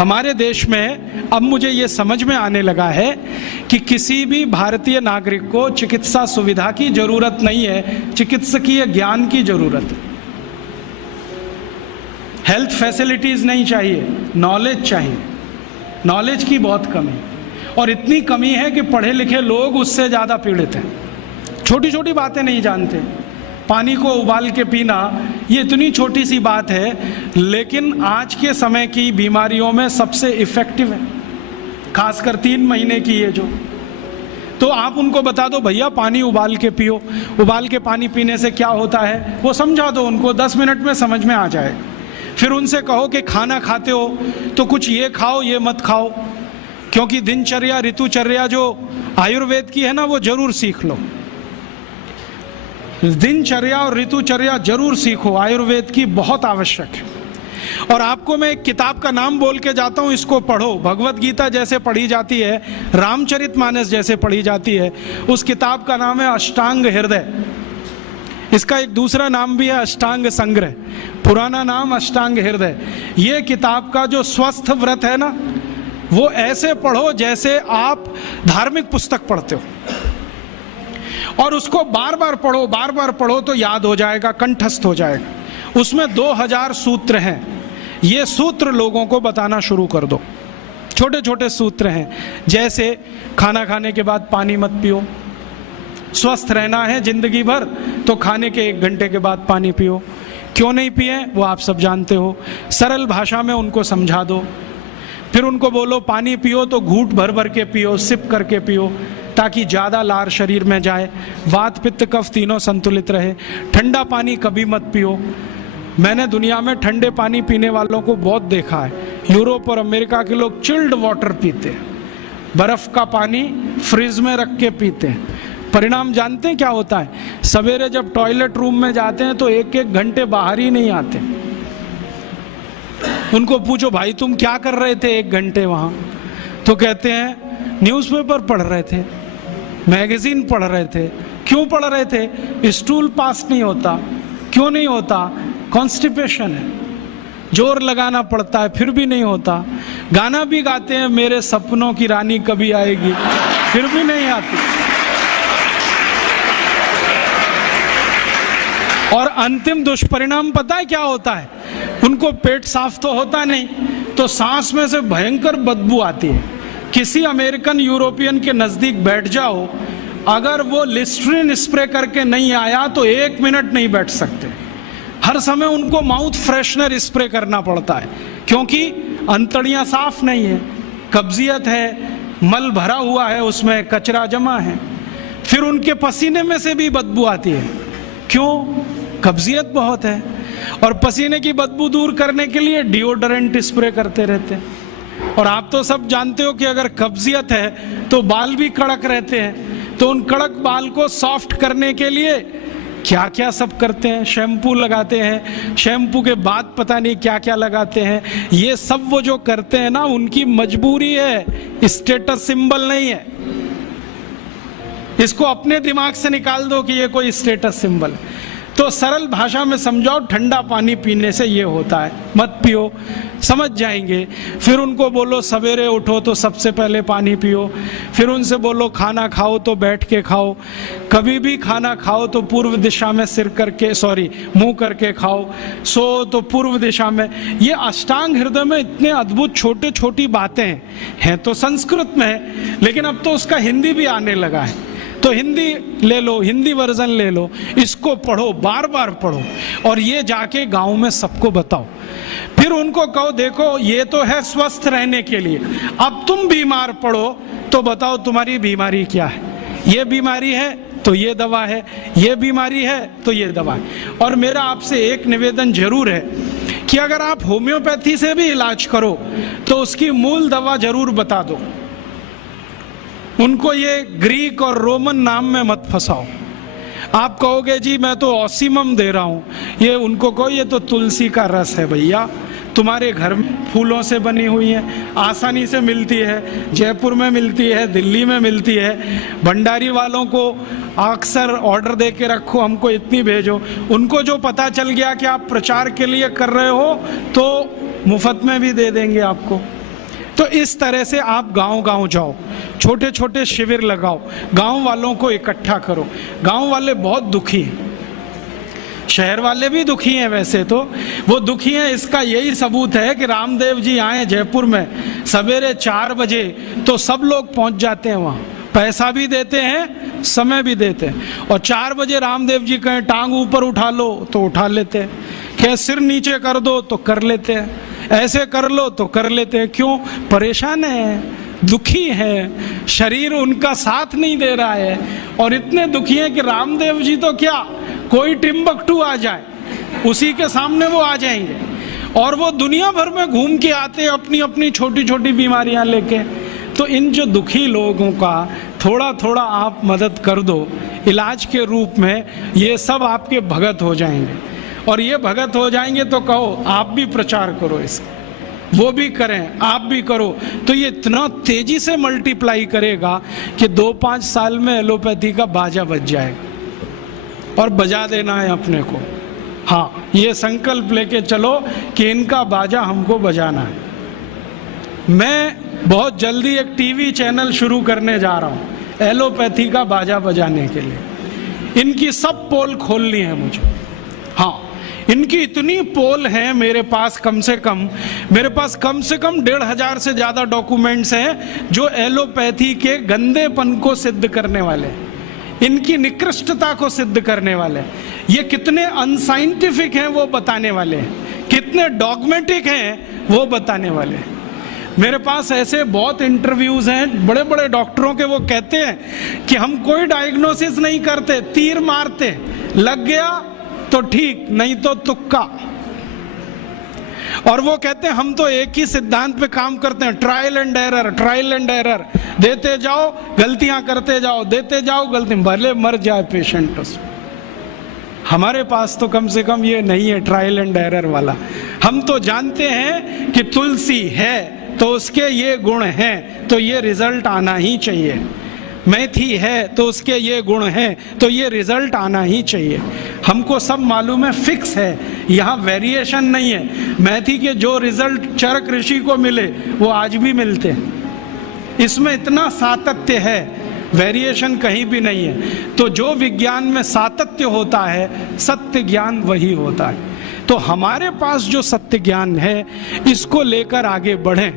हमारे देश में अब मुझे ये समझ में आने लगा है कि किसी भी भारतीय नागरिक को चिकित्सा सुविधा की जरूरत नहीं है, चिकित्सकीय ज्ञान की जरूरत है। हेल्थ फैसिलिटीज नहीं चाहिए, नॉलेज चाहिए। नॉलेज की बहुत कमी, और इतनी कमी है कि पढ़े लिखे लोग उससे ज़्यादा पीड़ित हैं। छोटी छोटी बातें नहीं जानते। पानी को उबाल के पीना, ये इतनी छोटी सी बात है, लेकिन आज के समय की बीमारियों में सबसे इफ़ेक्टिव है, खासकर 3 महीने की ये जो। तो आप उनको बता दो भैया पानी उबाल के पियो, उबाल के पानी पीने से क्या होता है वो समझा दो उनको, 10 मिनट में समझ में आ जाए। फिर उनसे कहो कि खाना खाते हो तो कुछ ये खाओ ये मत खाओ, क्योंकि दिनचर्या ऋतुचर्या जो आयुर्वेद की है ना, वो जरूर सीख लो। दिनचर्या और ऋतुचर्या जरूर सीखो, आयुर्वेद की बहुत आवश्यक है। और आपको मैं एक किताब का नाम बोल के जाता हूँ, इसको पढ़ो। भगवत गीता जैसे पढ़ी जाती है, रामचरितमानस जैसे पढ़ी जाती है, उस किताब का नाम है अष्टांग हृदय। इसका एक दूसरा नाम भी है अष्टांग संग्रह, पुराना नाम अष्टांग हृदय। ये किताब का जो स्वस्थ व्रत है ना, वो ऐसे पढ़ो जैसे आप धार्मिक पुस्तक पढ़ते हो, और उसको बार बार पढ़ो, बार बार पढ़ो तो याद हो जाएगा, कंठस्थ हो जाएगा। उसमें 2000 सूत्र हैं। ये सूत्र लोगों को बताना शुरू कर दो। छोटे छोटे सूत्र हैं, जैसे खाना खाने के बाद पानी मत पियो, स्वस्थ रहना है जिंदगी भर तो खाने के 1 घंटे के बाद पानी पियो। क्यों नहीं पिए वो आप सब जानते हो, सरल भाषा में उनको समझा दो। फिर उनको बोलो पानी पियो तो घूंट भर भर के पियो, सिप करके पियो, ताकि ज़्यादा लार शरीर में जाए, वात पित्त कफ तीनों संतुलित रहे। ठंडा पानी कभी मत पियो। मैंने दुनिया में ठंडे पानी पीने वालों को बहुत देखा है। यूरोप और अमेरिका के लोग चिल्ड वाटर पीते हैं, बर्फ़ का पानी फ्रिज में रख के पीते हैं। परिणाम जानते हैं क्या होता है? सवेरे जब टॉयलेट रूम में जाते हैं तो 1-1 घंटे बाहर ही नहीं आते। उनको पूछो भाई तुम क्या कर रहे थे 1 घंटे वहाँ? तो कहते हैं न्यूज़पेपर पढ़ रहे थे, मैगजीन पढ़ रहे थे। क्यों पढ़ रहे थे? स्टूल पास नहीं होता। क्यों नहीं होता? कॉन्स्टिपेशन है, जोर लगाना पड़ता है फिर भी नहीं होता। गाना भी गाते हैं मेरे सपनों की रानी कभी आएगी, फिर भी नहीं आती। और अंतिम दुष्परिणाम पता है क्या होता है? उनको पेट साफ तो होता नहीं, तो सांस में से भयंकर बदबू आती है। किसी अमेरिकन यूरोपियन के नज़दीक बैठ जाओ, अगर वो लिस्ट्रीन स्प्रे करके नहीं आया तो 1 मिनट नहीं बैठ सकते। हर समय उनको माउथ फ्रेशनर स्प्रे करना पड़ता है, क्योंकि अंतड़ियाँ साफ नहीं है, कब्जियत है, मल भरा हुआ है, उसमें कचरा जमा है। फिर उनके पसीने में से भी बदबू आती है। क्यों? कब्जियत बहुत है। और पसीने की बदबू दूर करने के लिए डिओडोरेंट स्प्रे करते रहते हैं। और आप तो सब जानते हो कि अगर कब्जियत है तो बाल भी कड़क रहते हैं, तो उन कड़क बाल को सॉफ्ट करने के लिए क्या क्या सब करते हैं। शैम्पू लगाते हैं, शैम्पू के बाद पता नहीं क्या क्या लगाते हैं। ये सब वो जो करते हैं ना, उनकी मजबूरी है, स्टेटस सिंबल नहीं है। इसको अपने दिमाग से निकाल दो कि ये कोई स्टेटस सिंबल है। तो सरल भाषा में समझाओ, ठंडा पानी पीने से ये होता है, मत पियो, समझ जाएंगे। फिर उनको बोलो सवेरे उठो तो सबसे पहले पानी पियो। फिर उनसे बोलो खाना खाओ तो बैठ के खाओ, कभी भी खाना खाओ तो पूर्व दिशा में मुंह करके खाओ, सो तो पूर्व दिशा में। ये अष्टांग हृदय में इतने अद्भुत छोटे छोटी बातें हैं तो संस्कृत में है, लेकिन अब तो उसका हिंदी भी आने लगा है। तो हिंदी ले लो, हिंदी वर्जन ले लो, इसको पढ़ो, बार बार पढ़ो, और ये जाके गांव में सबको बताओ। फिर उनको कहो देखो ये तो है स्वस्थ रहने के लिए, अब तुम बीमार पड़ो तो बताओ तुम्हारी बीमारी क्या है। ये बीमारी है तो ये दवा है, ये बीमारी है तो ये दवा है। और मेरा आपसे एक निवेदन जरूर है कि अगर आप होम्योपैथी से भी इलाज करो तो उसकी मूल दवा जरूर बता दो। उनको ये ग्रीक और रोमन नाम में मत फंसाओ। आप कहोगे जी मैं तो ऑसिमम दे रहा हूँ, ये उनको कहो ये तो तुलसी का रस है भैया, तुम्हारे घर में फूलों से बनी हुई है, आसानी से मिलती है, जयपुर में मिलती है, दिल्ली में मिलती है। भंडारी वालों को अक्सर ऑर्डर दे के रखो, हमको इतनी भेजो। उनको जो पता चल गया कि आप प्रचार के लिए कर रहे हो तो मुफ्त में भी दे देंगे आपको। तो इस तरह से आप गांव गांव जाओ, छोटे छोटे शिविर लगाओ, गांव वालों को इकट्ठा करो। गांव वाले बहुत दुखी हैं, शहर वाले भी दुखी हैं, वैसे तो वो दुखी हैं। इसका यही सबूत है कि रामदेव जी आए जयपुर में सवेरे 4 बजे तो सब लोग पहुंच जाते हैं वहाँ, पैसा भी देते हैं, समय भी देते हैं। और 4 बजे रामदेव जी कहें टांग ऊपर उठा लो तो उठा लेते हैं, कहें सिर नीचे कर दो तो कर लेते हैं, ऐसे कर लो तो कर लेते हैं। क्यों? परेशान है, दुखी है, शरीर उनका साथ नहीं दे रहा है। और इतने दुखी हैं कि रामदेव जी तो क्या, कोई टिम्बकटू आ जाए उसी के सामने वो आ जाएंगे। और वो दुनिया भर में घूम के आते हैं अपनी अपनी छोटी छोटी बीमारियां लेके। तो इन जो दुखी लोगों का थोड़ा थोड़ा आप मदद कर दो इलाज के रूप में, ये सब आपके भगत हो जाएंगे। और ये भगत हो जाएंगे तो कहो आप भी प्रचार करो इसका, वो भी करें, आप भी करो, तो ये इतना तेजी से मल्टीप्लाई करेगा कि 2-5 साल में एलोपैथी का बाजा बज जाएगा। और बजा देना है अपने को। हाँ, ये संकल्प लेके चलो कि इनका बाजा हमको बजाना है। मैं बहुत जल्दी एक टीवी चैनल शुरू करने जा रहा हूँ एलोपैथी का बाजा बजाने के लिए। इनकी सब पोल खोलनी है मुझे। हाँ, इनकी इतनी पोल हैं मेरे पास, कम से कम 1,500 से ज़्यादा डॉक्यूमेंट्स हैं जो एलोपैथी के गंदेपन को सिद्ध करने वाले, इनकी निकृष्टता को सिद्ध करने वाले, ये कितने अनसाइंटिफिक हैं वो बताने वाले हैं, कितने डॉगमेटिक हैं वो बताने वाले हैं। मेरे पास ऐसे बहुत इंटरव्यूज हैं बड़े बड़े डॉक्टरों के, वो कहते हैं कि हम कोई डायग्नोसिस नहीं करते, तीर मारते, लग गया तो ठीक, नहीं तो तुक्का। और वो कहते हैं हम तो एक ही सिद्धांत पे काम करते हैं, ट्रायल एंड एरर, देते जाओ गलतियां करते जाओ, देते जाओ गलती, भले मर जाए पेशेंट उसमें। हमारे पास तो कम से कम ये नहीं है ट्रायल एंड एरर वाला। हम तो जानते हैं कि तुलसी है तो उसके ये गुण हैं तो ये रिजल्ट आना ही चाहिए, मेथी है तो उसके ये गुण हैं तो ये रिजल्ट आना ही चाहिए। हमको सब मालूम है, फिक्स है, यहाँ वेरिएशन नहीं है। मेथी के जो रिजल्ट चरक ऋषि को मिले वो आज भी मिलते हैं। इसमें इतना सातत्य है, वेरिएशन कहीं भी नहीं है। तो जो विज्ञान में सातत्य होता है, सत्य ज्ञान वही होता है। तो हमारे पास जो सत्य ज्ञान है इसको लेकर आगे बढ़ें।